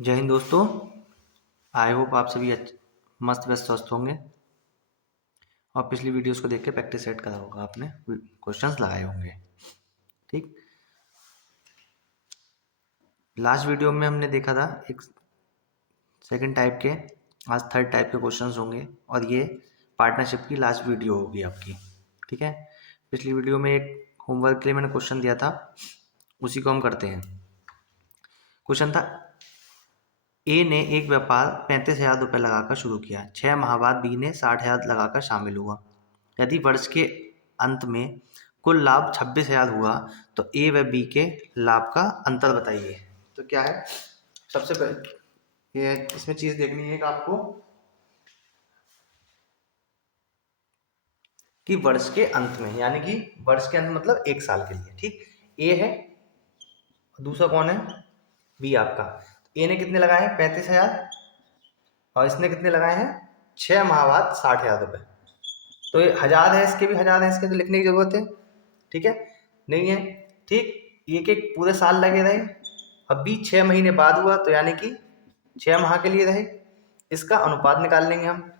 जय हिंद दोस्तों। I hope आप सभी मस्त व्यस्त स्वस्थ होंगे और पिछली वीडियोस को देख के प्रैक्टिस सेट करा होगा आपने, क्वेश्चंस लगाए होंगे। ठीक, लास्ट वीडियो में हमने देखा था एक सेकंड टाइप के, आज थर्ड टाइप के क्वेश्चंस होंगे और ये पार्टनरशिप की लास्ट वीडियो होगी आपकी। ठीक है, पिछली वीडियो में एक होमवर्क के लिए मैंने क्वेश्चन दिया था, उसी को हम करते हैं। क्वेश्चन था, ए ने एक व्यापार 35,000 रुपये लगाकर शुरू किया। 6 माह बाद बी ने 60,000 लगाकर शामिल हुआ। यदि वर्ष के अंत में कुल लाभ 26,000 हुआ तो ए व बी के लाभ का अंतर बताइए। तो क्या है, सबसे पहले ये इसमें चीज देखनी है कि आपको कि वर्ष के अंत में, यानी कि वर्ष के अंत मतलब एक साल के लिए। ठीक, ए है, दूसरा कौन है, बी आपका। ए ने कितने लगाए हैं, 35,000, और इसने कितने लगाए हैं, 6 माह बाद 60,000 रुपये। तो ये 1000 है, इसके भी 1000 है, इसके तो लिखने की जरूरत है। ठीक है, नहीं है। ठीक, एक एक पूरे साल लगे रहे, अब भी 6 महीने बाद हुआ तो यानी कि 6 माह के लिए रहे। इसका अनुपात निकाल लेंगे हम।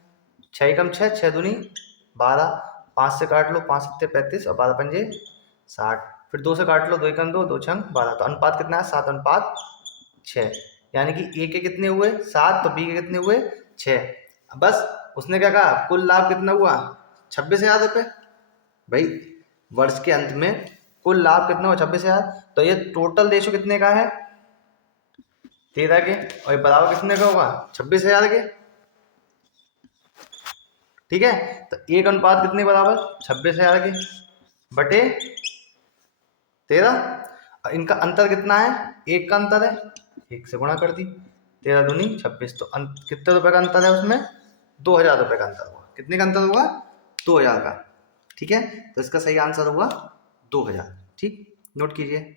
6 कम 6, 6 दूनी 12, 5 से काट लो, 5 सत्ते 35 और 12 पंजे 60, फिर 2 से काट लो, 2 एकम 2, 2 छंग 12। तो अनुपात कितना है, 7:6, यानी कि ए के कितने हुए 7 तो बी के कितने हुए 6। बस उसने क्या कहा, कुल लाभ कितना हुआ 26,000 रुपये। भाई वर्ष के अंत में कुल लाभ कितना हुआ 26,000, तो ये टोटल रेशो कितने का है 13 के, और ये बराबर कितने का होगा 26,000 के। ठीक है, तो एक अनुपात कितने बराबर 26,000 के बटे 13। इनका अंतर कितना है, एक का अंतर है, एक से गुणा कर दी, 13 दूनी 26। तो कितने रुपए का अंतर है उसमें, 2,000 रुपये का अंतर हुआ। कितने का अंतर हुआ, 2,000 का। ठीक है, तो इसका सही आंसर हुआ 2,000। ठीक, नोट कीजिए।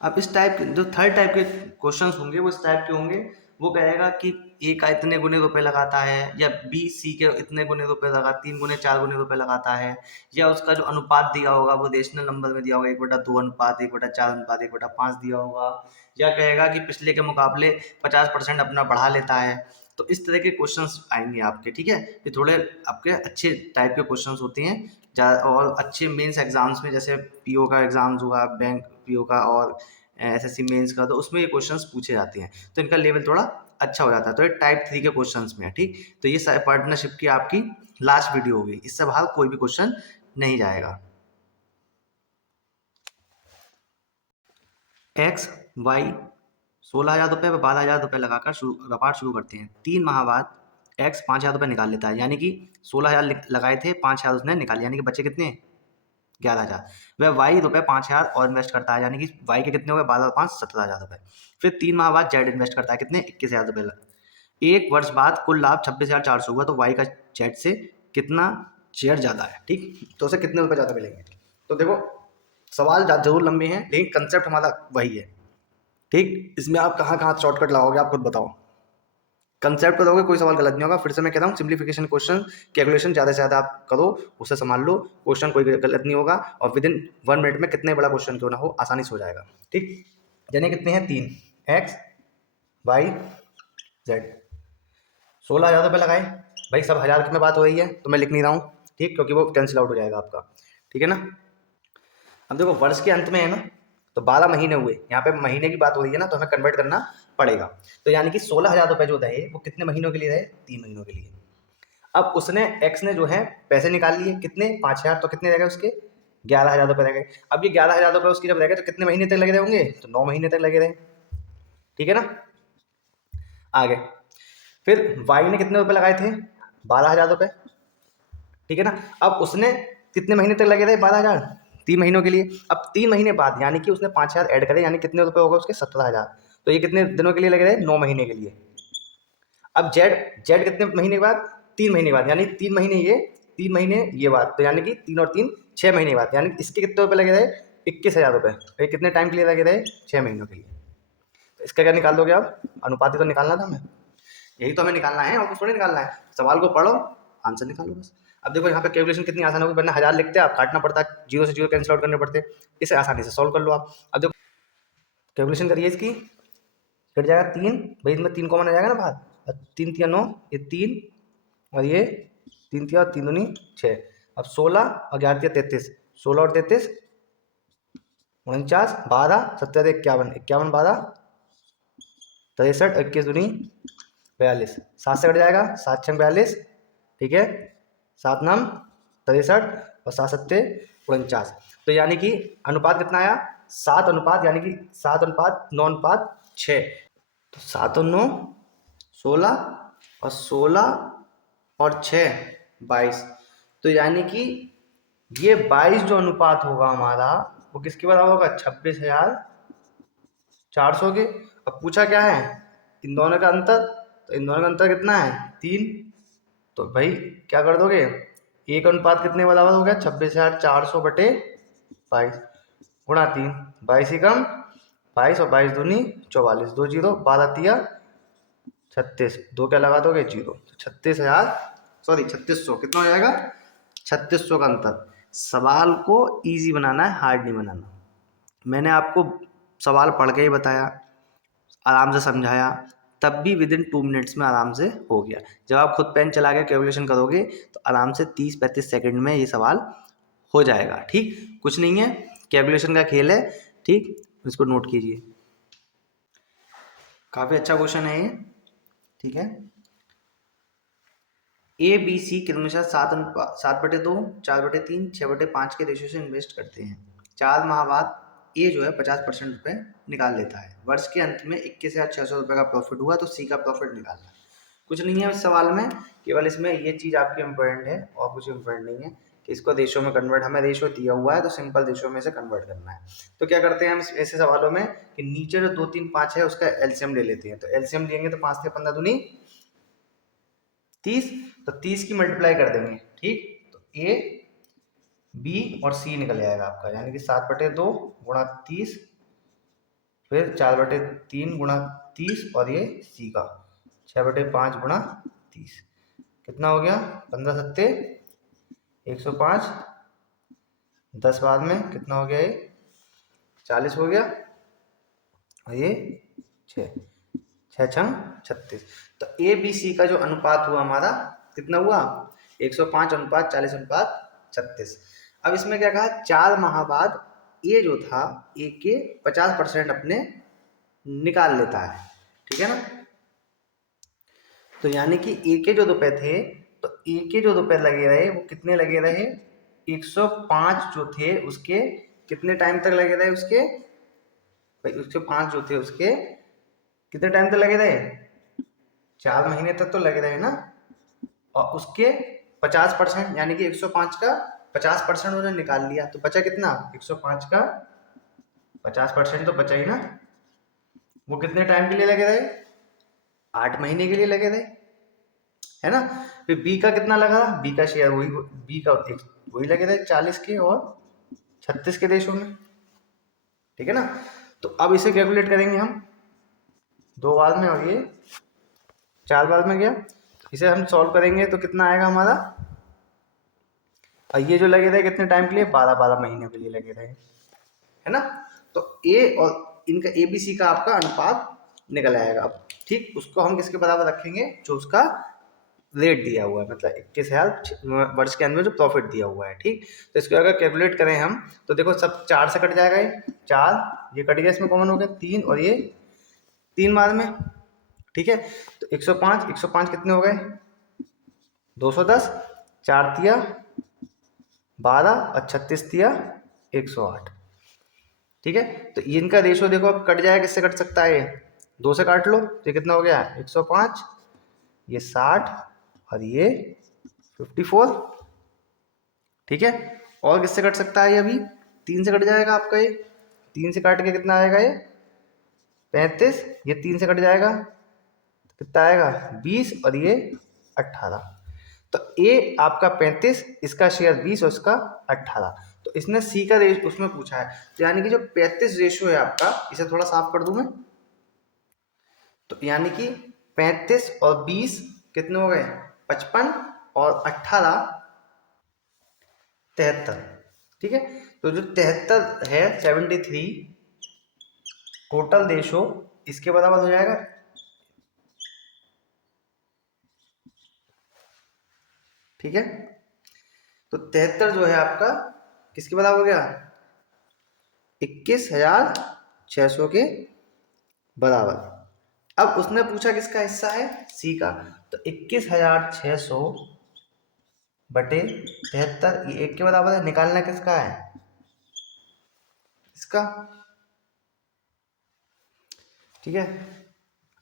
अब इस टाइप के जो थर्ड टाइप के क्वेश्चंस होंगे वो इस टाइप के होंगे। वो कहेगा कि ए का इतने गुने रुपए लगाता है, या बी सी के इतने गुने रुपए लगा, 3 गुने 4 गुने रुपए लगाता है, या उसका जो अनुपात दिया होगा वो रेशनल नंबर में दिया होगा, 1/2 अनुपात, 1/4 अनुपात, 1/5 दिया होगा, या कहेगा कि पिछले के मुकाबले 50% अपना बढ़ा लेता है। तो इस तरह के क्वेश्चंस आएंगे आपके। ठीक है, ये थोड़े आपके अच्छे टाइप के क्वेश्चंस होते हैं और अच्छे मेंस एग्जाम्स में, जैसे पीओ का एग्जाम्स हुआ, बैंक पीओ का और एसएससी मेंस का, तो उसमें ये क्वेश्चंस पूछे जाते हैं, तो इनका लेवल थोड़ा अच्छा हो जाता है। तो ये टाइप 3 के क्वेश्चंस में है। ठीक, तो ये पार्टनरशिप की आपकी लास्ट वीडियो होगी, इससे बाहर कोई भी क्वेश्चन नहीं जाएगा। एक्स वाई 16,000 रुपये व 12,000 रुपये लगाकर व्यापार शुरू करते हैं। 3 माह बाद एक्स 5,000 रुपये निकाल लेता है, यानी कि 16,000 लगाए थे, 5,000 उसने निकाले, यानी कि बचे कितने 11,000। वह वाई रुपये 5,000 और इन्वेस्ट करता है, यानी कि वाई के कितने हो गए 12 और 5 17,000 रुपये। फिर 3 माह बाद जेड इन्वेस्ट करता है, कितने 21,000 रुपये। एक वर्ष बाद कुल लाभ 26,400 हुआ, तो वाई का जेड से कितना शेयर ज़्यादा है। ठीक, तो उसे कितने रुपये ज़्यादा मिलेंगे। तो देखो सवाल जरूर लंबे हैं, लेकिन कंसेप्ट हमारा वही है। ठीक, इसमें आप कहाँ कहाँ शॉर्टकट लगाओगे आप खुद बताओ। कंसेप्ट करोगे कोई सवाल गलत नहीं होगा। फिर से मैं कह रहा हूँ, सिंप्लीफिकेशन क्वेश्चन कैलकुलेशन ज़्यादा से ज़्यादा आप करो, उसे संभाल लो, क्वेश्चन कोई गलत नहीं होगा, और विद इन 1 मिनट में कितने बड़ा क्वेश्चन क्यों ना हो आसानी से हो जाएगा। ठीक, यानी कितने हैं 3, एक्स वाई जेड। 16,000 रुपये लगाए, भाई सब 1000 में बात हो रही है तो मैं लिख नहीं रहा हूँ। ठीक, क्योंकि वो कैंसिल आउट हो जाएगा आपका। ठीक है ना। अब देखो वर्ष के अंत में है ना, तो 12 महीने हुए, यहाँ पे महीने की बात हो रही है ना, तो हमें कन्वर्ट करना पड़ेगा। तो यानी कि 16,000 रुपये जो रहे वो कितने महीनों के लिए रहे, 3 महीनों के लिए। अब उसने एक्स ने जो है पैसे निकाल लिए, कितने 5,000, तो कितने रह गए उसके 11,000 रुपये रह गए। अब ये 11,000 रुपये उसकी जब रह गए तो कितने महीने तक लगे रहे होंगे, तो 9 महीने तक लगे रहे। ठीक है ना। आगे फिर वाई ने कितने रुपए लगाए थे 12,000 रुपये। ठीक है ना। अब उसने कितने महीने तक लगे रहे 12,000, 3 महीनों के लिए। अब 3 महीने बाद यानी कि उसने 5,000 ऐड करे, यानी कितने रुपए होगा उसके 17,000। तो ये कितने दिनों के लिए लगे रहे 9 महीने के लिए। अब जेड जेड कितने महीने के बाद 3 महीने बाद, यानी 3 महीने ये 3 महीने ये बात, तो यानी कि 3 और 3 6 महीने बाद, यानी इसके कितने रुपए लगे रहे 21,000 रुपये। तो ये कितने टाइम के लिए लगे रहे 6 महीनों के लिए। तो इसका क्या निकाल दोगे आप, अनुपात ही तो निकालना था हमें, यही तो हमें निकालना है और कुछ थोड़ी निकालना है। सवाल को पढ़ो आंसर निकालो बस। अब देखो यहाँ पे कैलकुलेशन कितनी आसान होगी, वरना 1000 लिखते आप काटना पड़ता है, 0 से 0 कैंसिल आउट करने पड़ते, इसे आसानी से सॉल्व कर लो आप। अब देखो कैलकुलेशन करिए इसकी, कट जाएगा 3, भाई इसमें 3 कॉमन आ जाएगा ना बाहर, और 3 तिया 9, ये 3 और ये 3 तिया और 3 दूनी 6। अब 16 और 11 तिया 33, 16 और 33 49, 12 17 51, 51 12 63, 21 दूनी 42, 7 से कट जाएगा, 7 6 42, ठीक है, 7 नाम 63 और 7 सत्ते 49। तो यानी कि अनुपात कितना आया, 7 अनुपात, यानी कि 7 अनुपात 9 अनुपात 6। तो 7 और 9 16 और 16 और 6 22। तो यानी कि ये 22 जो अनुपात होगा हमारा वो किसके बराबर होगा, 26,400 के। अब पूछा क्या है, इन दोनों का अंतर, तो इन दोनों का अंतर कितना है 3। तो भाई क्या कर दोगे, एक अनुपात कितने बराबर हो गया, 26,400 बटे 22 गुणा 3, 22 ही कम 22 और 22 दूनी 44, 2 जीरो 12 तिया 36, 2 क्या लगा दोगे जीरो, 36,000 सॉरी 3600 कितना हो जाएगा, 3600 का अंतर। सवाल को इजी बनाना है, हार्ड नहीं बनाना। मैंने आपको सवाल पढ़ के ही बताया, आराम से समझाया, तब भी विद इन 2 मिनट्स में आराम से हो गया। जब आप खुद पेन चला के कैलकुलेशन करोगे तो आराम से 30-35 सेकंड में ये सवाल हो जाएगा। ठीक, कुछ नहीं है, कैलकुलेशन का खेल है। ठीक, इसको नोट कीजिए, काफ़ी अच्छा क्वेश्चन है ये। ठीक है, ए बी सी क्रमशः 7/2, 4/3, 6/5 के रेशियो से इन्वेस्ट करते हैं। 4 माह बाद ए जो है 50% रुपये निकाल लेता है। वर्ष के अंत में 21,600 रुपये का प्रॉफिट हुआ, तो सी का प्रॉफिट निकालना है। कुछ नहीं है इस सवाल में, केवल इसमें ये चीज़ आपकी इम्पोर्टेंट है और कुछ इम्पोर्टेंट नहीं है कि इसको रेशियो में कन्वर्ट, हमें रेशियो दिया हुआ है तो सिंपल रेशियो में से कन्वर्ट करना है। तो क्या करते हैं हम ऐसे सवालों में कि नीचे जो 2 3 5 है उसका एलसीएम ले लेते हैं। तो एलसीएम लेंगे तो 5 से 15 दूनी 30, तो 30 की मल्टीप्लाई कर देंगे। ठीक, तो ए बी और सी निकल जाएगा आपका, यानी कि 7/2 गुणा 30, फिर 4/3 गुणा 30 और ये सी का 6/5 गुणा 30, कितना हो गया 15 सत्ते 105, 10 बाद में कितना हो गया, ये 40 हो गया, और ये 6 6 छंग 36। तो ए बी सी का जो अनुपात हुआ हमारा कितना हुआ, 105 अनुपात 40 अनुपात 36। अब इसमें क्या कहा, 4 माह बाद ए जो था ए के 50% अपने निकाल लेता है। ठीक है ना, तो यानी कि ए के जो रुपए थे, तो ए के जो रुपए लगे रहे वो कितने लगे रहे, 105 जो थे उसके कितने टाइम तक लगे रहे, उसके भाई 105 जो थे उसके कितने टाइम तक लगे रहे, 4 महीने तक तो लगे रहे ना। और उसके 50% यानी कि 105 का 50% उन्होंने निकाल लिया, तो बचा कितना, 105 का 50% तो बचा ही ना। वो कितने टाइम के लिए लगे रहे, 8 महीने के लिए लगे रहे, है ना। फिर बी का कितना लगा, बी का शेयर वही, बी का वही लगे रहे 40 के और 36 के देशों में। ठीक है ना, तो अब इसे कैलकुलेट करेंगे हम 2 बार में और ये 4 बार में गया, इसे हम सॉल्व करेंगे तो कितना आएगा हमारा, और ये जो लगे रहे कितने टाइम के लिए, 12-12 महीने के लिए लगे रहे, है ना। तो ए और इनका ए बी सी का आपका अनुपात निकल आएगा। अब ठीक, उसको हम किसके बराबर रखेंगे, जो उसका रेट दिया हुआ है, मतलब 21,000 वर्ष के अंदर जो प्रॉफिट दिया हुआ है। ठीक, तो इसको अगर कैलकुलेट करें हम तो देखो सब 4 से कट जाएगा, ये 4 ये कट गया, इसमें कॉमन हो गया 3 और ये 3 बाद में। ठीक है, तो 105 कितने हो गए, 210, 4 तिया 12 और 36 तिया 108। ठीक है, तो इनका रेशो देखो अब कट जाएगा, किससे कट सकता है, 2 से काट लो, तो कितना हो गया 105, ये 60 और ये 54। ठीक है, और किससे कट सकता है, ये अभी 3 से कट जाएगा आपका, ये 3 से काट के कितना आएगा, ये 35, ये 3 से कट जाएगा तो कितना आएगा 20 और ये 18। तो ए आपका 35, इसका शेयर 20 और इसका 18। तो इसने सी का रेशो उसमें पूछा है, तो यानी कि जो 35 रेशो है आपका, इसे थोड़ा साफ कर दूं मैं, तो यानी कि 35 और 20 कितने हो गए 55 और 18 73। ठीक है, तो जो 73 है 73 टोटल रेशो इसके बराबर हो जाएगा, ठीक है। तो 73 जो है आपका किसके बराबर हो गया, 21,600 के बराबर। अब उसने पूछा किसका हिस्सा है, सी का, तो 21,600 बटे 73 ये 1 के बराबर है। निकालना किसका है, इसका, ठीक है।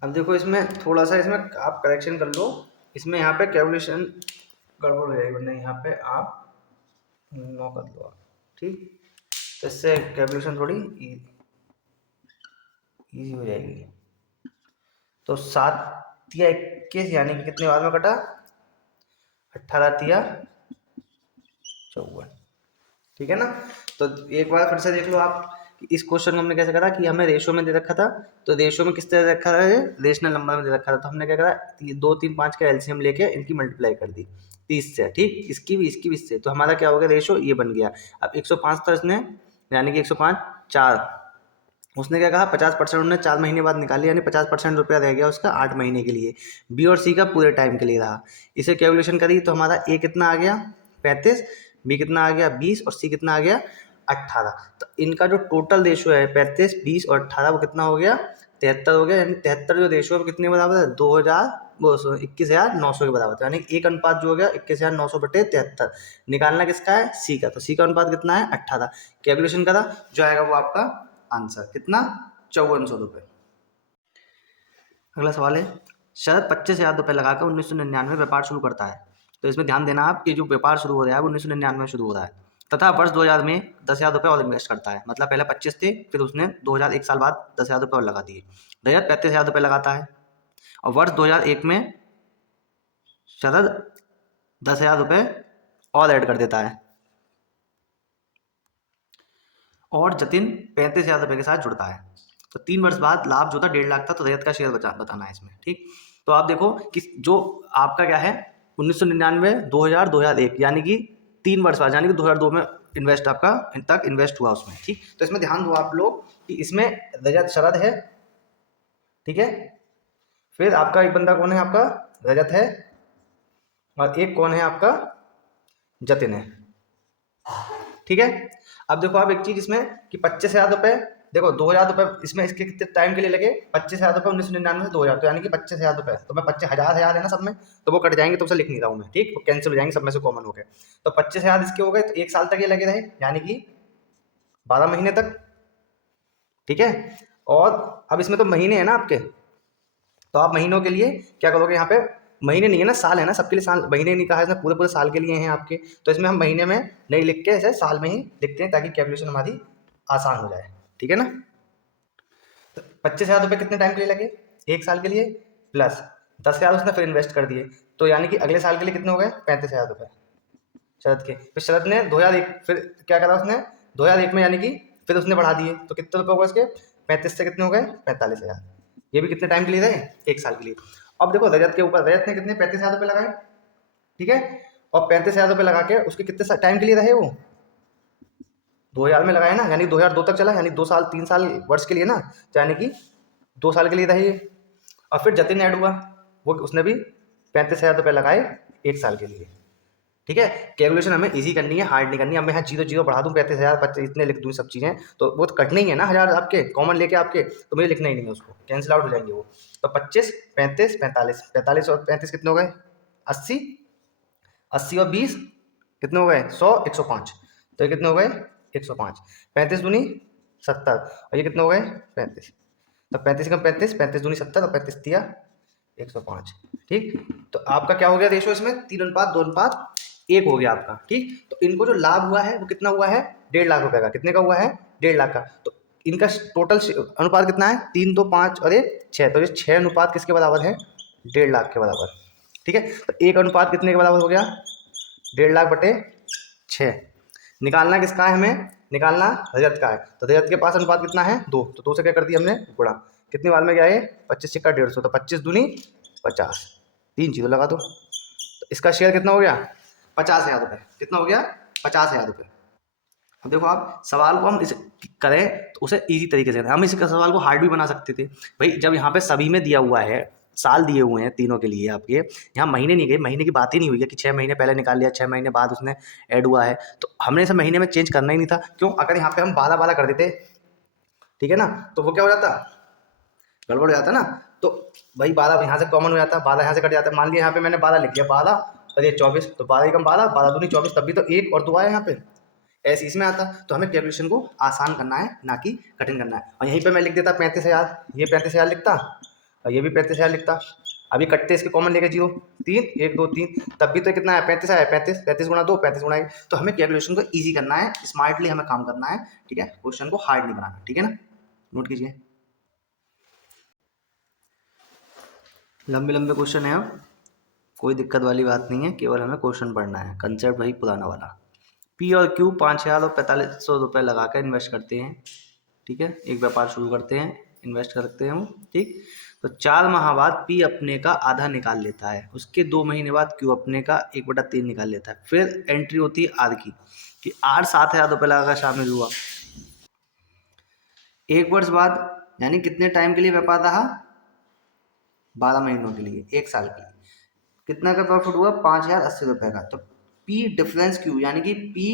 अब देखो इसमें थोड़ा सा इसमें आप करेक्शन कर लो, इसमें यहाँ पे कैलकुलेशन गड़बड़ हो जाएगी, वरना यहाँ पे आप 9 कर लो आप, ठीक। तो इससे कैलकुलेशन थोड़ी इजी हो जाएगी। तो 7 या 21 यानी कि कितने बाद में कटा, 18 या 54, ठीक है ना। तो एक बार फिर से देख लो आप कि इस क्वेश्चन को हमने कैसे करा कि हमें रेशो में दे रखा था, तो रेशो में किस तरह रखा है, रेशनल नंबर में दे रखा था, तो हमने क्या करा, 2 3 5 का एलसीएम लेके इनकी मल्टीप्लाई कर दी 30 से, ठीक, इसकी भी इससे, तो हमारा क्या हो गया, रेशो ये बन गया। अब 105 था इसने, यानी कि 105 4, उसने क्या कहा 50% उन्होंने 4 महीने बाद निकाली, यानी 50% रुपया रह गया उसका 8 महीने के लिए, बी और सी का पूरे टाइम के लिए रहा। इसे कैलकुलेशन करी तो हमारा ए कितना आ गया 35, बी कितना आ गया 20 और सी कितना आ गया 18। तो इनका जो टोटल रेशो है 35, 20 और 18 वो कितना हो गया 73 हो गया, यानी 73 जो रेशो है कितने बराबर है, 21,900 के बराबर था, यानी एक अनुपात जो हो गया 21,900 बटे 73। निकालना किसका है, सी का, तो सी का अनुपात कितना है 18। कैलकुलेशन करा जो आएगा वो आपका आंसर कितना, 5400 रुपये। अगला सवाल है, शरद 25,000 रुपये लगाकर 1999 व्यापार शुरू करता है। तो इसमें ध्यान देना आप कि जो व्यापार शुरू हो रहा है वो 1999 में शुरू हो रहा है, तथा वर्ष 2000 में 10,000 रुपये और इन्वेस्ट करता है। मतलब पहले 25 थे, फिर उसने 2001 साल बाद 10,000 रुपये और लगा दिए, 35,000 रुपये लगाता है। और वर्ष 2001 में शरद 10,000 रुपये और ऐड कर देता है, और जतिन 35,000 रुपये के साथ जुड़ता है। तो 3 वर्ष बाद लाभ जो था 1.5 लाख था, तो रजत का शेयर बताना है इसमें, ठीक। तो आप देखो कि जो आपका क्या है 1999, 2000, 2001, यानी कि 3 वर्ष बाद, यानी कि 2002 में इन्वेस्ट आपका तक इन्वेस्ट हुआ उसमें, ठीक। तो इसमें ध्यान दो आप लोग कि इसमें रजत शरद है, ठीक है, फिर आपका एक बंदा कौन है, आपका रजत है, और एक कौन है आपका जतिन है, ठीक है। अब देखो आप एक चीज इसमें कि 25,000 रुपये, देखो 2,000 रुपये इसमें इसके कितने टाइम के लिए लगे, 25,000 रुपये 1999 से 2000, तो यानी कि 25,000 रुपये, तो मैं 25,000 है ना सब में, तो वो कट जाएंगे, तो उसे लिख नहीं रहा हूँ मैं, ठीक, वो कैंसिल हो जाएंगे सब में से कॉमन हो गए। तो 25,000 इसके हो गए, तो 1 साल तक ये लगे रहे, यानी कि 12 महीने तक, ठीक है। और अब इसमें तो महीने हैं ना आपके, तो आप महीनों के लिए क्या करोगे, यहाँ पे महीने नहीं है ना, साल है ना, सबके लिए साल, महीने नहीं कहा है इसमें, पूरे पूरे साल के लिए हैं आपके, तो इसमें हम महीने में नहीं लिख के ऐसे साल में ही लिखते हैं, ताकि कैलकुलेशन हमारी आसान हो जाए, ठीक है ना। तो 25,000 रुपये कितने टाइम के लिए लगे, 1 साल के लिए, प्लस 10,000 उसने फिर इन्वेस्ट कर दिए, तो यानी कि अगले साल के लिए कितने हो गए 35,000 रुपये शरद के। फिर शरद ने 2001 फिर क्या करा उसने 2001 में, यानी कि फिर उसने बढ़ा दिए, तो कितने रुपये हो गए उसके 35 से कितने हो गए 45,000। ये भी कितने टाइम के लिए रहे, 1 साल के लिए। अब देखो रजत के ऊपर, रजत ने कितने 35,000 रुपये लगाए, ठीक है, और 35,000 रुपये लगा के उसके कितने टाइम के लिए रहे वो 2000 में लगाए ना, यानी 2002 तक चला, यानी 2 साल 3 साल वर्ष के लिए ना, तो यानी कि 2 साल के लिए रहे ये। और फिर जतिन ऐड हुआ, वो उसने भी 35,000 रुपये लगाए 1 साल के लिए, ठीक है। कैलकुलेशन हमें इजी करनी है, हार्ड नहीं करनी है। अब मैं यहाँ 0 बढ़ा दूँ 35,000 25 इतने लिख दूँ सब चीज़ें, तो वो तो कटने ही है ना, 1000 आपके कॉमन लेके आपके, तो मुझे लिखना ही नहीं है उसको, कैंसिल आउट हो जाएंगे वो। तो 25, 35, 45, 45 और 35 कितने हो गए 80, 80 और 20 कितने हो गए 100, 105, तो ये कितने हो गए 105, 35 दूनी 70, और ये कितने हो गए 35, तो 35 का 35, 35 दूनी 70, और 35 दिया 105, ठीक। तो आपका क्या हो गया रेशो इसमें 3:2:1 हो गया आपका, ठीक। तो इनको जो लाभ हुआ है वो कितना हुआ है 1.5 लाख रुपए का, कितने का हुआ है 1.5 लाख का। तो इनका टोटल अनुपात कितना है 3, 2, 5 और 1, 6, तो ये 6 अनुपात किसके बराबर है 1.5 लाख के बराबर, ठीक है। तो एक अनुपात कितने के बराबर हो गया 1.5 लाख बटे 6। निकालना किसका है, हमें निकालना रजत का है, तो रजत के पास अनुपात कितना है 2, तो 2 से क्या कर दिया हमने गुणा, कितनी बार में गया है 25 सिक्का 150, तो 25 दूनी 50, 3 जीरो लगा दो, तो इसका शेयर कितना हो गया 50,000 रुपये, कितना हो गया 50,000 रुपये। अब देखो आप सवाल को हम इसे करें तो उसे ईजी तरीके से, हम इस सवाल को हार्ड भी बना सकते थे भाई। जब यहाँ पे सभी में दिया हुआ है, साल दिए हुए हैं तीनों के लिए आपके, यहाँ महीने नहीं गए, महीने की बात ही नहीं हुई है कि 6 महीने पहले निकाल लिया, 6 महीने बाद उसने ऐड हुआ है, तो हमने इसे महीने में चेंज करना ही नहीं था। क्यों? अगर यहाँ पे हम 12 कर देते, ठीक है ना, तो वो क्या हो जाता, गड़बड़ हो जाता ना। तो भाई 12 यहाँ से कॉमन हो जाता, 12 यहाँ से कट जाता। मान लिया यहाँ पे मैंने 12 लिख दिया, 12 और ये 24, तो 12 कम 12, 12 दूनी 24, तब भी तो 1 और 2 आया यहाँ पे, ऐसे इसमें आता। तो हमें कैलकुलेशन को आसान करना है, ना कि कठिन करना है। और यहीं पे मैं लिख देता 35,000, ये 35,000 लिखता और ये भी 35,000 लिखता। अभी कटते इसके कॉमन लेके 0, 3, 1 2 3, तब भी तो कितना है, 35 आया, 35, 35 गुणा 2, 35 गुणा 1। तो हमें कैलकुलेशन को ईजी करना है, स्मार्टली हमें काम करना है, ठीक है, क्वेश्चन को हार्ड नहीं बनाना, ठीक है ना। नोट कीजिए, लंबे लंबे क्वेश्चन है, कोई दिक्कत वाली बात नहीं है, केवल हमें क्वेश्चन पढ़ना है, कंसेप्ट वही पुराना वाला। पी और क्यू 5,000 और 4,500 रुपये लगा कर इन्वेस्ट करते हैं, ठीक है, एक व्यापार शुरू करते हैं, इन्वेस्ट करते हैं हम, ठीक। तो 4 माह बाद पी अपने का आधा निकाल लेता है, उसके 2 महीने बाद क्यू अपने का 1/3 निकाल लेता है। फिर एंट्री होती है आर की, कि आर 7,000 रुपये लगाकर शामिल हुआ। 1 वर्ष बाद, यानी कितने टाइम के लिए व्यापार रहा, 12 महीनों के लिए, 1 साल के लिए, कितना का प्रॉफिट हुआ, 5,080 रुपये का। तो पी डिफरेंस क्यू, यानी कि पी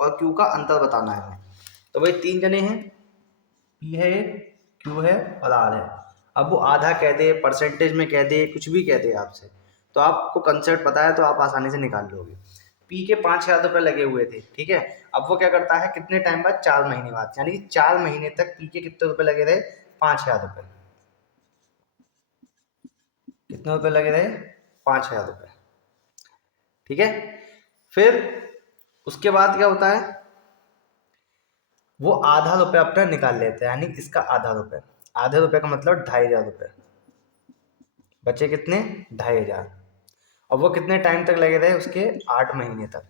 और क्यू का अंतर बताना है हमें। तो भाई 3 जने हैं, पी है, क्यू है और आर है। अब वो आधा कह दे, परसेंटेज में कह दे, कुछ भी कह दे आपसे, तो आपको कंसेप्ट पता है तो आप आसानी से निकाल लोगे। पी के 5,000 रुपये लगे हुए थे, ठीक है। अब वो क्या करता है, कितने टाइम बाद, 4 महीने बाद, यानी कि 4 महीने तक पी के कितने रुपये लगे रहे, 5,000 रुपये। कितने रुपये लगे रहे, 5,000 रुपये, ठीक है। फिर उसके बाद क्या होता है, वो आधा रुपये अपना निकाल लेते हैं, यानी इसका आधा रुपये, आधे रुपये का मतलब 2,500 रुपये, बचे कितने, 2,500। और वो कितने टाइम तक लगे रहे, उसके 8 महीने तक।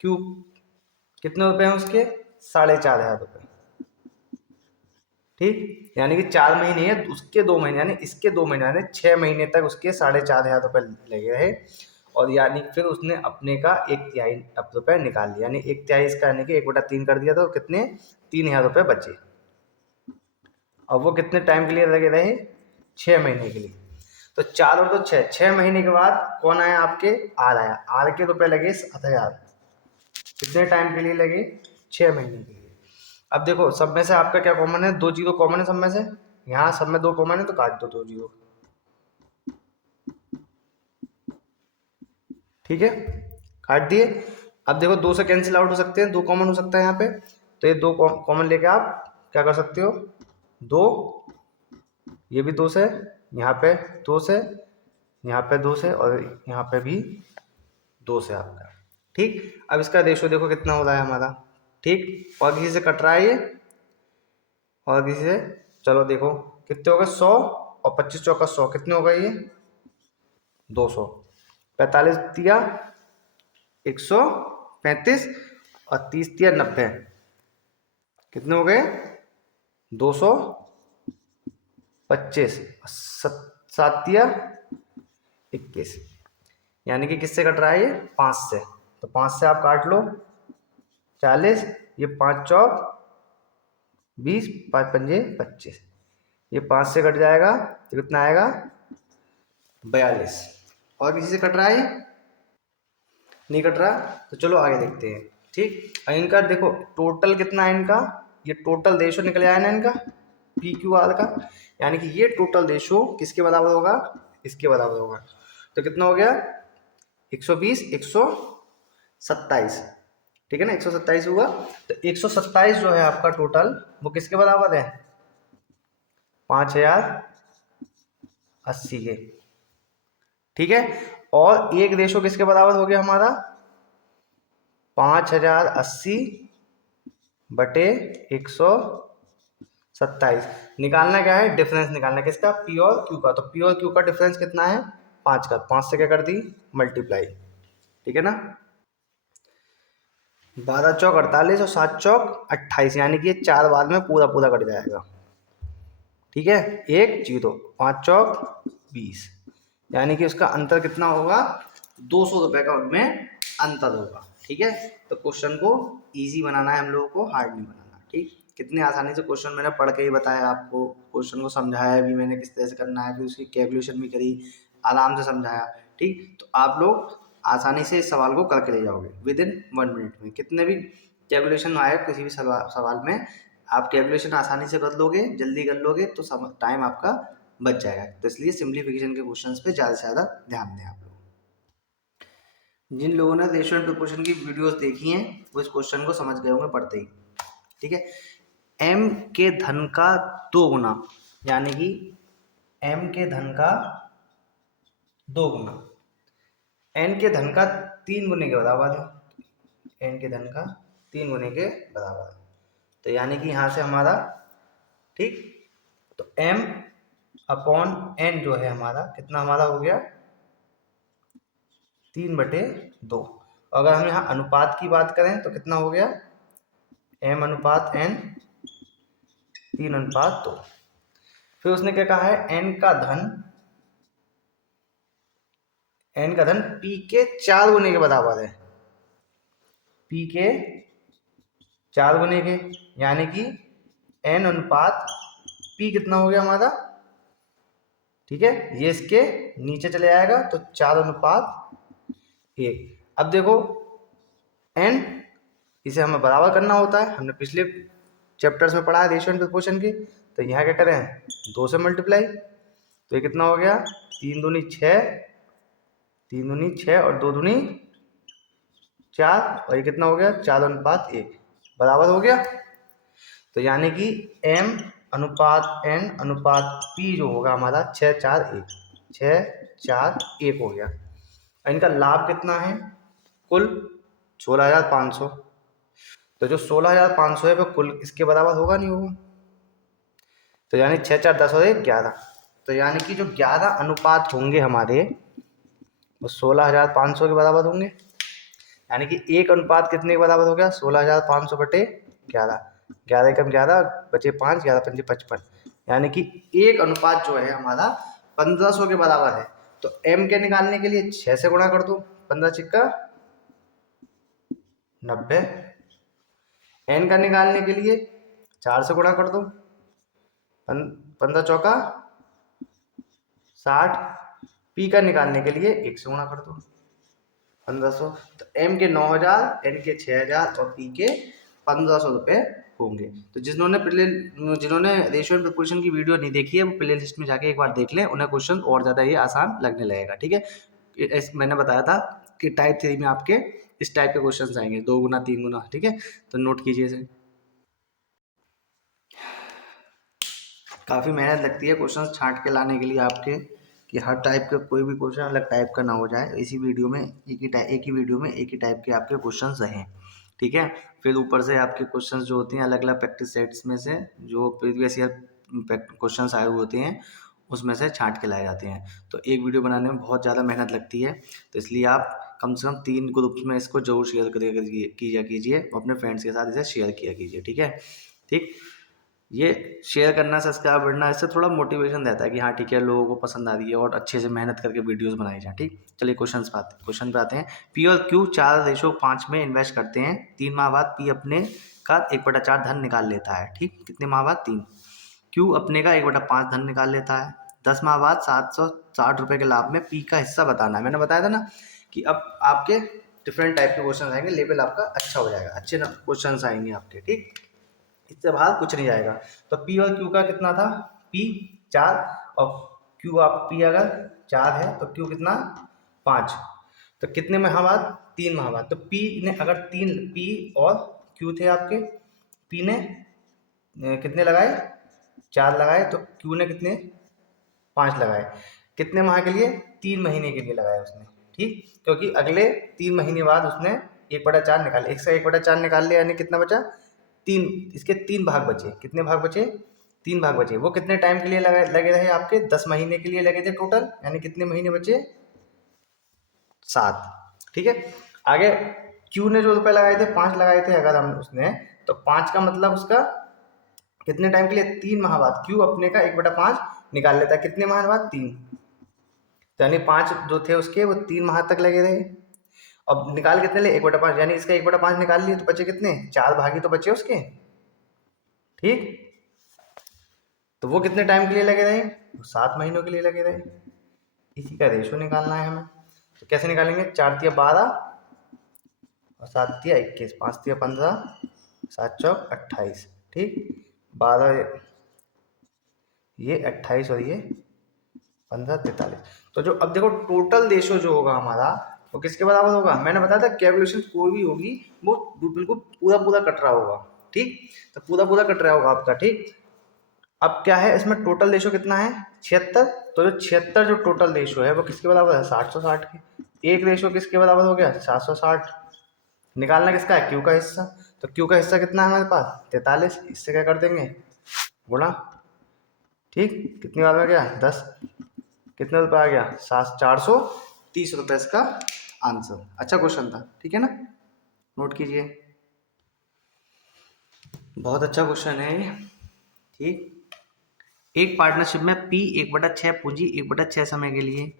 क्यों, कितने रुपए हैं उसके, 4,500 रुपये, ठीक। यानी कि 4 महीने है, उसके 2 महीने, यानी इसके 2 महीने, यानी 6 महीने तक उसके 4,500 रुपये लगे रहे। और यानी फिर उसने अपने का 1/3 रुपये निकाल लिया, यानी 1/3 इसका, यानी कि 1/3 कर दिया, तो कितने, 3,000 रुपये बचे। और वो कितने टाइम के लिए लगे रहे, 6 महीने के लिए। तो 4 और 2 6, 6 महीने के बाद कौन आया आपके, आर आया। आर के रुपये लगे 7,000, कितने टाइम के लिए लगे, 6 महीने के लिए। अब देखो सब में से आपका क्या कॉमन है, 2 जीरो कॉमन है सब में से, यहाँ सब में 2 कॉमन है, तो काट दो 2 जीरो, ठीक है, काट दिए। अब देखो 2 से कैंसिल आउट हो सकते हैं, 2 कॉमन हो सकता है यहाँ पे, तो ये 2 कॉमन लेके आप क्या कर सकते हो, 2, ये भी 2 से, यहाँ पे 2 से, यहाँ पे 2 से, और यहाँ पे भी 2 से आपका, ठीक। अब इसका रेशो देखो कितना हो रहा है हमारा, ठीक। और किसी से कट रहा है ये, और किसी से, चलो देखो कितने हो गए, 100 और 25 चौका 100, कितने हो गए ये, 200। 45 दिया 135 और 30 दिया 90, कितने हो गए, 225, 7 दिया 21, यानी कि किससे कट रहा है ये, 5 से। तो 5 से आप काट लो 40, ये 5 चौक 20, 5 पंजे 25, ये 5 से कट जाएगा तो कितना आएगा, 42। और किसी से कट रहा है, नहीं कट रहा, तो चलो आगे देखते हैं, ठीक। और इनका देखो टोटल कितना है इनका, ये टोटल रेशो निकल आया ना इनका, पी क्यू आर का, यानी कि ये टोटल रेशो किसके बराबर होगा, इसके बराबर होगा। तो कितना हो गया, 120, 127, ठीक है ना, 127 हुआ। तो 127 जो है आपका टोटल, वो किसके बराबर है, 5,080 के, ठीक है। और एक रेशो किसके बराबर हो गया हमारा, 5,080 बटे 127। निकालना क्या है, डिफरेंस निकालना किसका, पी और क्यू का। तो पी और क्यू का डिफरेंस कितना है, 5 का, 5 से क्या कर दी, मल्टीप्लाई, ठीक है ना। 12 चौक 48 और 7 चौक 28, यानी कि ये 4 बार में पूरा पूरा कट जाएगा, ठीक है। 1 0, 5 चौक 20, यानी कि उसका अंतर कितना होगा, 200 रुपये का उनमें अंतर होगा, ठीक है। तो क्वेश्चन को इजी बनाना है हम लोगों को, हार्ड नहीं बनाना, ठीक। कितनी आसानी से क्वेश्चन मैंने पढ़ के ही बताया आपको, क्वेश्चन को समझाया भी मैंने किस तरह से करना है, फिर उसकी कैलकुलेशन भी करी, आराम से समझाया। ठीक, तो आप लोग आसानी से इस सवाल को करके ले जाओगे विद इन 1 मिनट में। कितने भी कैलकुलेशन आए किसी भी सवाल में, आप कैलकुलेशन आसानी से कर लोगे, जल्दी कर लोगे तो टाइम आपका बच जाएगा। तो इसलिए सिंप्लीफिकेशन के क्वेश्चंस पे ज़्यादा से ज़्यादा ध्यान दें आप लोग। जिन लोगों ने रेशियो एंड प्रोपोर्शन की वीडियोस देखी हैं वो इस क्वेश्चन को समझ गए होंगे पढ़ते ही। ठीक है, m के धन का 2 गुना, यानी कि m के धन का 2 गुना n के धन का 3 गुने के बराबर है। n के धन का 3 गुने के बराबर है, तो यानी कि यहाँ से हमारा, ठीक, तो m अपॉन n जो है हमारा कितना हमारा हो गया 3/2। अगर हम यहाँ अनुपात की बात करें तो कितना हो गया m अनुपात n 3:2। फिर उसने क्या कहा है n का धन p के 4 गुने के बराबर है, p के 4 गुने के, यानी कि n अनुपात p कितना हो गया हमारा, ठीक है, ये इसके नीचे चले आएगा तो 4:1। अब देखो n इसे हमें बराबर करना होता है, हमने पिछले चैप्टर्स में पढ़ा है रेशियो एंड प्रोपोर्शन की। तो यहाँ क्या करें 2 से मल्टीप्लाई, तो ये कितना हो गया 3 दूनी 6, 3 दूनी 6 और 2 दूनी 4, और ये कितना हो गया 4:1 बराबर हो गया। तो यानी कि m अनुपात n अनुपात p जो होगा हमारा 6:4:1, 6:4:1 हो गया। इनका लाभ कितना है कुल 16,500, तो जो 16,500 है वो कुल इसके बराबर होगा नहीं होगा, तो यानी 6×4=10 और 1 11, तो यानी कि जो 11 अनुपात होंगे हमारे वो 16,500 के बराबर होंगे। यानी कि एक अनुपात कितने के बराबर हो गया 16,500/11, 11 कम 11 बचे 5, 11×5 55, यानी कि एक अनुपात जो है हमारा 1500 के बराबर है। तो m के निकालने के लिए 6 से गुणा कर दो, 15×6 = 90, n का निकालने के लिए 4 से गुणा कर दो, 15×4 = 60, p का निकालने के लिए 1 से गुणा कर दो 1500। तो m के 9,000, n के 6,000 और p के 1500 रुपये होंगे। तो जिन्होंने रेशियो एंड प्रोपोर्शन की वीडियो नहीं देखी है वो प्ले लिस्ट में जाके एक बार देख लें, उन्हें क्वेश्चन और ज़्यादा ये आसान लगने लगेगा। ठीक है, मैंने बताया था कि टाइप 3 में आपके इस टाइप के क्वेश्चन आएंगे 2 गुना 3 गुना। ठीक है, तो नोट कीजिए इसे। काफ़ी मेहनत लगती है क्वेश्चन छांट के लाने के लिए आपके, कि हर टाइप का कोई भी क्वेश्चन अलग टाइप का ना हो जाए। इसी वीडियो में एक ही वीडियो में एक ही टाइप के आपके क्वेश्चन रहें। ठीक है, फिर ऊपर से आपके क्वेश्चंस जो होते हैं अलग अलग प्रैक्टिस सेट्स में से जो प्रीवियस ईयर क्वेश्चंस आए हुए होते हैं उसमें से छांट के लाए जाते हैं। तो एक वीडियो बनाने में बहुत ज़्यादा मेहनत लगती है, तो इसलिए आप कम से कम 3 ग्रुप्स में इसको जरूर शेयर कीजिए, अपने फ्रेंड्स के साथ इसे शेयर किया कीजिए। ठीक है, ठीक, ये शेयर करना, सब्सक्राइब बढ़ना, इससे थोड़ा मोटिवेशन रहता है कि हाँ ठीक है लोगों को पसंद आ रही है और अच्छे से मेहनत करके वीडियोस बनाई जाए। ठीक, चलिए क्वेश्चन पे आते हैं। पी और क्यू 4:5 में इन्वेस्ट करते हैं, 3 माह बाद पी अपने का 1/4 धन निकाल लेता है। ठीक, कितने माह बाद 3। क्यू अपने का 1/5 धन निकाल लेता है। 10 माह बाद 760 रुपये के लाभ में पी का हिस्सा बताना है। मैंने बताया था ना कि अब आपके डिफरेंट टाइप के क्वेश्चन आएंगे, लेवल आपका अच्छा हो जाएगा, अच्छे क्वेश्चन आएंगे आपके। ठीक, इससे बाहर कुछ नहीं जाएगा। तो पी और क्यू का कितना था, पी 4 और क्यू, आप पी अगर 4 है तो क्यू कितना 5, तो कितने माह बाद 3 माह बाद। तो पी ने अगर 3, पी और क्यू थे आपके, पी ने कितने लगाए 4 लगाए, तो क्यू ने कितने 5 लगाए, कितने माह के लिए 3 महीने के लिए लगाया उसने। ठीक, क्योंकि अगले 3 महीने बाद उसने 1/4 निकाले, 1/4 निकाल लिया, यानी कितना बचा 3, इसके 3 भाग बचे। कितने भाग बचे 3 भाग बचे। वो कितने टाइम के लिए लगे रहे आपके 10 महीने के लिए लगे थे टोटल, यानी कितने महीने बचे 7। ठीक है, आगे क्यू ने जो रुपए लगाए थे 5 लगाए थे अगर हम उसने, तो 5 का मतलब उसका कितने टाइम के लिए 3 माह बाद क्यू अपने का 1/5 निकाल लेता है, कितने माह बाद 3, तो यानी 5 जो थे उसके वो 3 माह तक लगे रहे। अब निकाल कितने ले 1/5, यानी इसका 1/5 निकाल लिए तो बचे कितने 4 भागी तो बचे उसके, ठीक। तो वो कितने टाइम के लिए लगे रहे? वो 7 महीनों के लिए लगे रहे। इसी का रेशो निकालना है हमें। तो कैसे निकालेंगे? 4×3=12 और 7×3=21, 5×3=15, 7×4=28। ठीक, 12 ये 28 और ये 15×43। तो जो अब देखो टोटल रेशो जो होगा हमारा वो किसके बराबर होगा? मैंने बताया था कैलकुलेशन कोई भी होगी वो बिल्कुल पूरा पूरा कट रहा होगा। ठीक, तो पूरा पूरा कट रहा होगा आपका। ठीक, अब क्या है इसमें टोटल रेशो कितना है? 76। तो जो 76 जो टोटल रेशो है वो किसके बराबर है? 760 के। एक रेशो किसके बराबर हो गया? 760। निकालना किसका है? क्यू का हिस्सा। तो क्यू का हिस्सा कितना है हमारे पास? 43। इससे क्या कर देंगे? गुणा। ठीक, कितनी बार में गया? 10। कितने रुपए आ गया? 430 रुपए इसका आंसर। अच्छा क्वेश्चन था, ठीक है ना, नोट कीजिए। बहुत अच्छा क्वेश्चन है ये। ठीक, एक पार्टनरशिप में P 1/6 पूंजी 1/6 समय के लिए,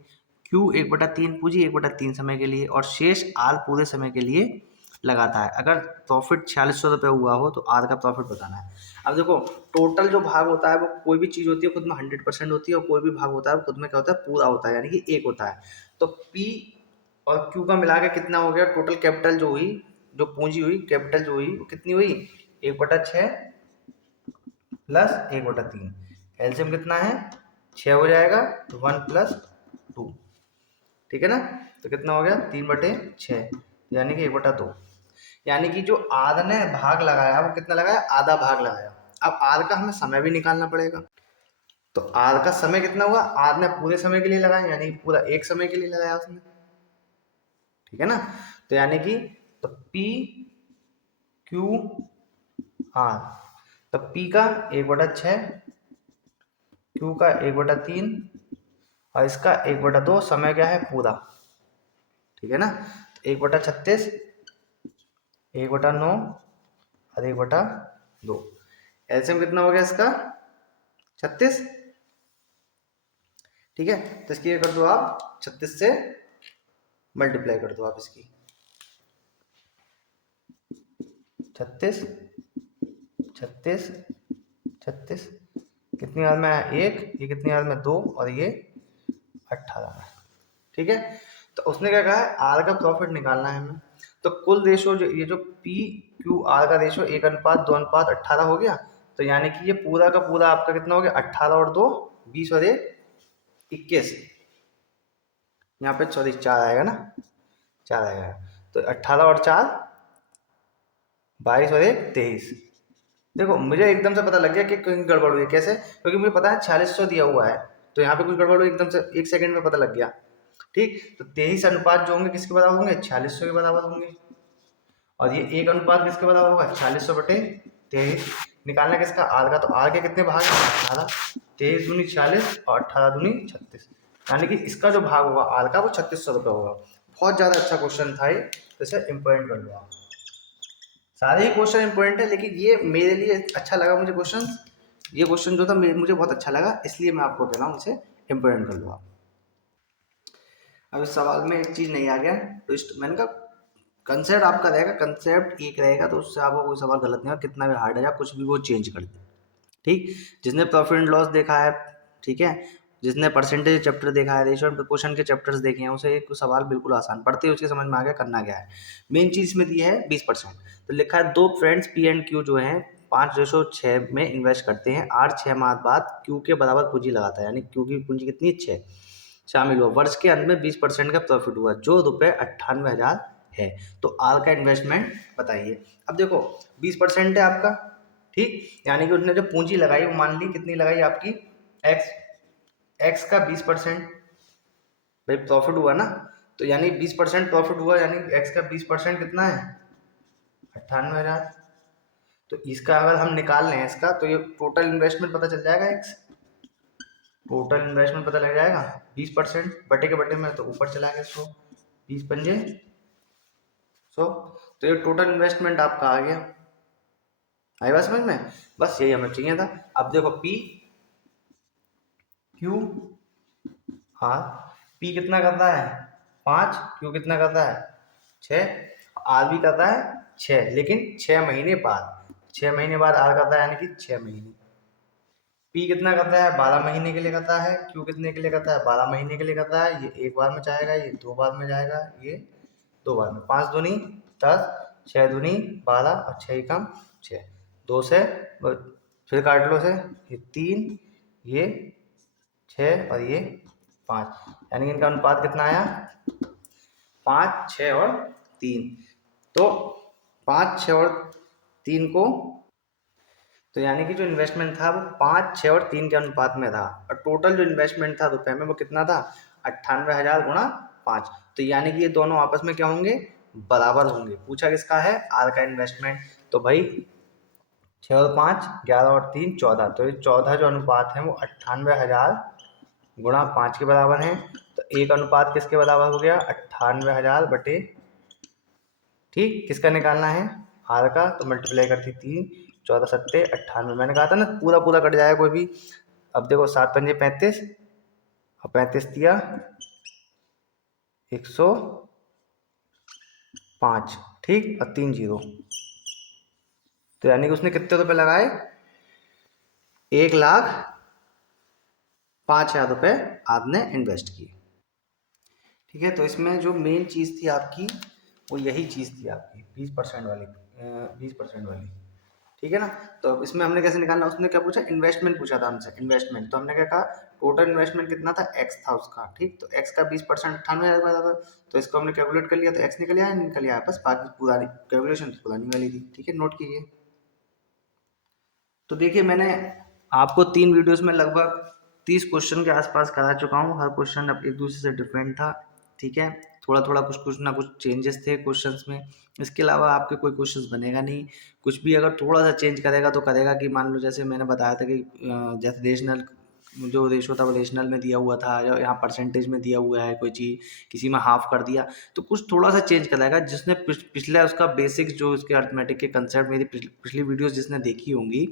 Q 1/3 पूंजी 1/3 समय के लिए और शेष R पूरे समय के लिए लगाता है। अगर प्रॉफिट 4600 रुपये हुआ हो तो R का प्रॉफिट बताना है। अब देखो टोटल जो भाग होता है वो कोई भी चीज़ होती है खुद में 100% होती है और कोई भी भाग होता है वो खुद में क्या होता है? पूरा होता है, यानी कि एक होता है। तो P और Q का मिला के कितना हो गया? टोटल कैपिटल जो हुई, जो पूंजी हुई, कैपिटल जो हुई वो कितनी हुई? 1/6 प्लस 1/3। एलसीएम कितना है? 6 हो जाएगा तो 1+2। ठीक है ना, तो कितना हो गया? 3/6 यानी कि 1/2। यानी कि जो आध ने भाग लगाया वो कितना लगाया? आधा भाग लगाया। अब आध का हमें समय भी निकालना पड़ेगा। तो आध का समय कितना हुआ? आध ने पूरे समय के लिए लगाया, यानी पूरा एक समय के लिए लगाया उसने। ठीक है ना, तो यानी कि तो P Q R, तो P का 1/6, Q का 1/3 और इसका 1/2। समय क्या है? पूरा। ठीक है ना, तो 1/36, 1/9 और 1/2। एलसीएम कितना हो गया इसका? 36। ठीक है, तो इसकी कर दो आप 36 से मल्टीप्लाई कर दो आप इसकी। 36 36 36 कितनी बार में आया? 1। ये कितनी बार में? 2 और ये 18 में। ठीक है, तो उसने क्या कहा है? आर का प्रॉफिट निकालना है हमें। तो कुल रेशो जो ये जो पी क्यू आर का रेशो 1:2:18 हो गया। तो यानी कि ये पूरा का पूरा आपका कितना हो गया? 18 और 2 20 और 1 21। यहाँ पे सॉरी 4 आएगा ना, 4 आएगा। तो 18 और 4 22 और 1 23। देखो मुझे एकदम से पता लग गया कि कहीं गड़बड़ हुई है। कैसे? क्योंकि मुझे पता है 4600 दिया हुआ है, तो यहाँ पे कुछ गड़बड़ हुई एकदम से 1 सेकंड में पता लग गया। ठीक, तो 23 अनुपात जो होंगे किसके बराबर होंगे? 4600 के बराबर होंगे। और ये 1 अनुपात किसके बराबर होगा? 4600/23। निकालना किसका? आर का। तो आर के कितने भाग हैं? 18। 23 दूनी 40 और 18 दूनी 36, यानी कि इसका जो भाग होगा आर का वो 3600 रुपये होगा। बहुत ज़्यादा अच्छा क्वेश्चन था ये, तो इसे इम्पोर्टेंट कर लो आप। सारे ही क्वेश्चन इंपॉर्टेंट है, लेकिन ये मेरे लिए अच्छा लगा मुझे क्वेश्चन। ये क्वेश्चन जो था मुझे बहुत अच्छा लगा, इसलिए मैं आपको कह रहा हूँ इसे इम्पोर्टेंट कर लो आप। अब इस सवाल में एक चीज़ नहीं आ गया ट्विस्ट, मैंने कहा कंसेप्ट आपका रहेगा, कंसेप्ट एक रहेगा, तो उससे आपको कोई सवाल गलत नहीं होगा, कितना भी हार्ड है या कुछ भी वो चेंज कर दे। ठीक, जिसने प्रॉफिट एंड लॉस देखा है, ठीक है, जिसने परसेंटेज चैप्टर देखा है, रेशियो एंड प्रोपोर्शन के चैप्टर्स देखे हैं, उसे एक सवाल बिल्कुल आसान पढ़ते ही उसके समझ में आ गया करना क्या है। मेन चीज़ इसमें दी है 20%। तो लिखा है 2 फ्रेंड्स पी एंड क्यू जो है 5:6 में इन्वेस्ट करते हैं। आर 6 माह बाद क्यू के बराबर पूंजी लगाता है, यानी क्यू की पूंजी कितनी? 6 शामिल हुआ। वर्ष के अंत में 20% का प्रॉफिट हुआ जो ₹98,000 है। तो आर का इन्वेस्टमेंट बताइए। अब देखो 20% है आपका, ठीक, यानी कि उसने जो पूंजी लगाई वो मान ली कितनी लगाई आपकी? एक्स का 20%। भाई प्रॉफिट हुआ ना, तो यानी 20% प्रॉफिट हुआ, यानी एक्स का 20% कितना है? 98,000। तो इसका अगर हम निकाल लें इसका, तो ये टोटल इन्वेस्टमेंट पता चल जाएगा। एक्स टोटल इन्वेस्टमेंट पता लग जाएगा। 20% बटे के बटे में तो ऊपर चला गया 100, 20×5 100। तो ये टोटल इन्वेस्टमेंट आपका आ गया। आई बात समझ में? बस यही हमें चाहिए था। अब देखो पी क्यू आर, पी कितना करता है? 5, क्यू कितना करता है? 6, आर भी करता है 6, लेकिन 6 महीने बाद। 6 महीने बाद आर करता है, यानी कि 6 महीने। पी कितना करता है, 12 महीने के लिए करता है। क्यू कितने के लिए करता है, 12 महीने के लिए करता है। ये एक बार में जाएगा, ये 2 बार में जाएगा, ये 2 बार में। 5 दूनी 10, 6 दूनी 12 और 6 एकम 6, 2 से फिर काट लो से, ये 3, ये 6 और ये 5, यानी कि इनका अनुपात कितना आया, 5, 6 और 3। तो 5, 6 और 3 को, तो यानी कि जो इन्वेस्टमेंट था वो 5, 6 और 3 के अनुपात में था, और टोटल जो इन्वेस्टमेंट था रुपए में वो कितना था, 98,000 गुणा 5। तो यानी कि ये दोनों आपस में क्या होंगे, बराबर होंगे। पूछा किसका है, आर का इन्वेस्टमेंट। तो भाई 6 और 5 11 और 3 14, तो ये 14 जो अनुपात है वो 98,000 गुणा 5 के बराबर है। तो एक अनुपात किसके बराबर हो गया, 98,000 बटे, ठीक, किसका निकालना है, आर का। तो मल्टीप्लाई करती 3, 14 सत्ते 98, मैंने कहा था ना पूरा पूरा कट जाएगा कोई भी। अब देखो 7 पंजे 35 और 35 दिया 105, ठीक, और 3 जीरो। तो यानी कि उसने कितने रुपए लगाए, 1,05,000 रुपए आपने इन्वेस्ट किए। ठीक है, तो इसमें जो मेन चीज़ थी आपकी वो यही चीज़ थी आपकी 20% वाली, 20% वाली। ठीक है ना। तो अब इसमें हमने कैसे निकालना, उसने क्या पूछा, इन्वेस्टमेंट पूछा था हमसे, इन्वेस्टमेंट। तो हमने क्या कहा, टोटल इन्वेस्टमेंट कितना था, एक्स था उसका, ठीक। तो एक्स का 20% 98,000 था। तो इसको हमने कैलकुलेट कर लिया, तो एक्स निकल आया, निकल आया, बस बाकी पुरानी कैलकुलेशन पुरानी वाली थी। ठीक है, नोट कीजिए। तो देखिए मैंने आपको 3 वीडियोस में लगभग 30 क्वेश्चन के आसपास करा चुका हूँ। हर क्वेश्चन अब एक दूसरे से डिफरेंट था। ठीक है, थोड़ा थोड़ा कुछ ना कुछ चेंजेस थे क्वेश्चंस में। इसके अलावा आपके कोई क्वेश्चंस बनेगा नहीं। कुछ भी अगर थोड़ा सा चेंज करेगा तो करेगा कि मान लो जैसे मैंने बताया था कि जैसे रेशनल जो रेशो था वो रेशनल में दिया हुआ था, या यहाँ परसेंटेज में दिया हुआ है कोई चीज़, किसी में हाफ कर दिया, तो कुछ थोड़ा सा चेंज करेगा। जिसने पिछला उसका बेसिक्स जो उसके अर्थमेटिक के कंसेप्ट मेरी पिछली वीडियोस जिसने देखी होंगी,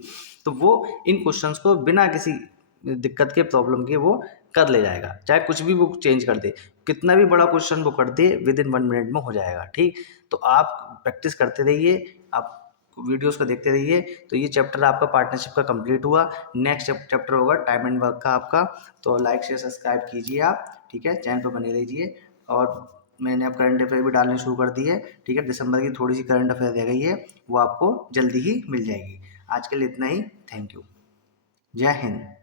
तो वो इन क्वेश्चंस को बिना किसी दिक्कत के, प्रॉब्लम के वो कर ले जाएगा। चाहे कुछ भी वो चेंज कर दे, कितना भी बड़ा क्वेश्चन वो कर दे, विद इन 1 मिनट में हो जाएगा। ठीक, तो आप प्रैक्टिस करते रहिए, आप वीडियोस को देखते रहिए। तो ये चैप्टर आपका पार्टनरशिप का कंप्लीट हुआ। नेक्स्ट चैप्टर होगा टाइम एंड वर्क का आपका। तो लाइक शेयर सब्सक्राइब कीजिए आप, ठीक है, चैनल पर बने रहिए। और मैंने अब करंट अफेयर भी डालने शुरू कर दी है। ठीक है, दिसंबर की थोड़ी सी करंट अफेयर रह गई है, वो आपको जल्दी ही मिल जाएगी। आज के लिए इतना ही, थैंक यू, जय हिंद।